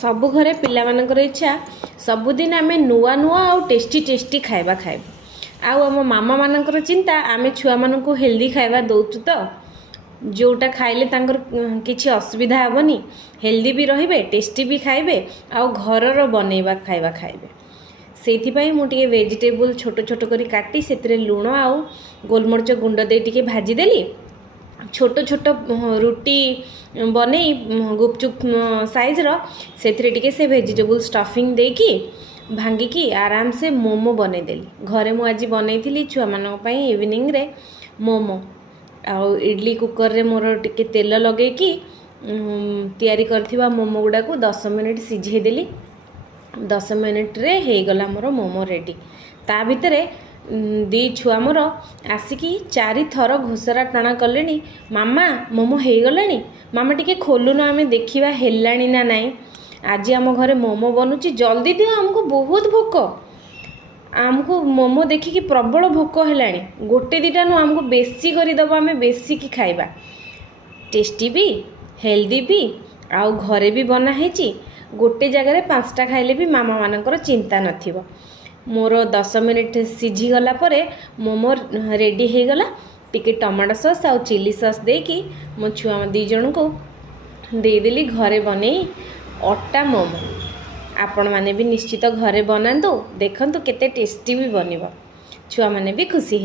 सबु घरे पिलामानकर इच्छा सबुदिन आमे नुआ नुआ आउ टेस्टी टेस्टी खाइबा खाइबा आउ आम मामा मानकर चिंता आमे छुआ मानकु हेल्दी खाइबा दउचु तो जोटा खाइले तांकर किछि असुविधा हेबनी हेल्दी भी रहिबे टेस्टी भी खाइबे आउ घरर बनेबा खाइबा खाइबे सेथिपाई मु टिके वेजिटेबल छोट छोट करी काटी सेतिरे लूण आउ गोलमरिच गुंड दे टिके भाजी देली छोट छोट रुटी बने गुपचुप साइज रो सेतिरे टिके से वेजिटेबल स्टफिंग देकी भांगिकी आराम से मोमो बने देली घरे मु आज बनैथिली छुआ मानक पई इवनिंग रे मोमो आउ इडली कुकर रे मोर टिके तेल लगे कि तैयारी करथिबा मोमो गुडा को 10 मिनिट सिझे देली 10 मिनिट रे हे गला मोर मोमो रेडी ता भितरे दी छुआ मोर आसिकी 4 थर घोसरा टणा कलेनी मामा मोमो हे गलानी मामा टिके खोलुन आमे देखिबा हेलानी ना नाही आज आम घरे मोमो बनुची जल्दी दियो हमको बहुत भोक आमको मोमो देखिकी प्रबल भोक हेलानी गोटे दिटा नु हमको बेसी करी दबो आमे बेसी की खाइबा टेस्टी भी हेल्दी भी आउ घरे भी बना हेची गोटे जगह 5टा खाइले भी मामा मानकर चिंता नथिबो मोर 10 मिनिट सिझी गला परे मोमो रेडी हे गला टिके टमाटो सॉस आउ चिली सॉस देकी मो छुआ दी जन को दे देली घरे बने अटा मोमो आपण माने भी निश्चित घरे बनातु देखंतु केते टेस्टी भी बनिबो छुआ माने भी खुशी हे।